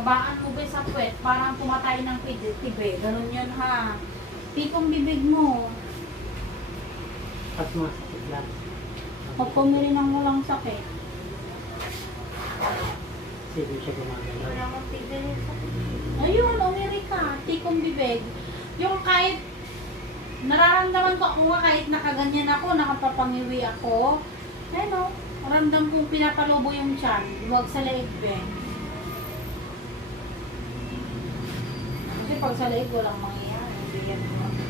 Habaan mo ba sa puwet, parang pumatay ng tibe. Ganun yun ha. Tipong bibig mo. At masakit lang. Pag pumili ng walang sakit. Sige siya gumagalaw. Wala kang tibe. Ayun, umiri ka. Tikong bibig. Yung kahit nararamdaman ko ako nga kahit nakaganyan ako, nakapapangiwi ako. Ayun o, ramdam kong pinapalubo yung tiyan. Huwag sa leeg eh. Kasi pag sa leeg, walang mangyayari. Hindi yan mo.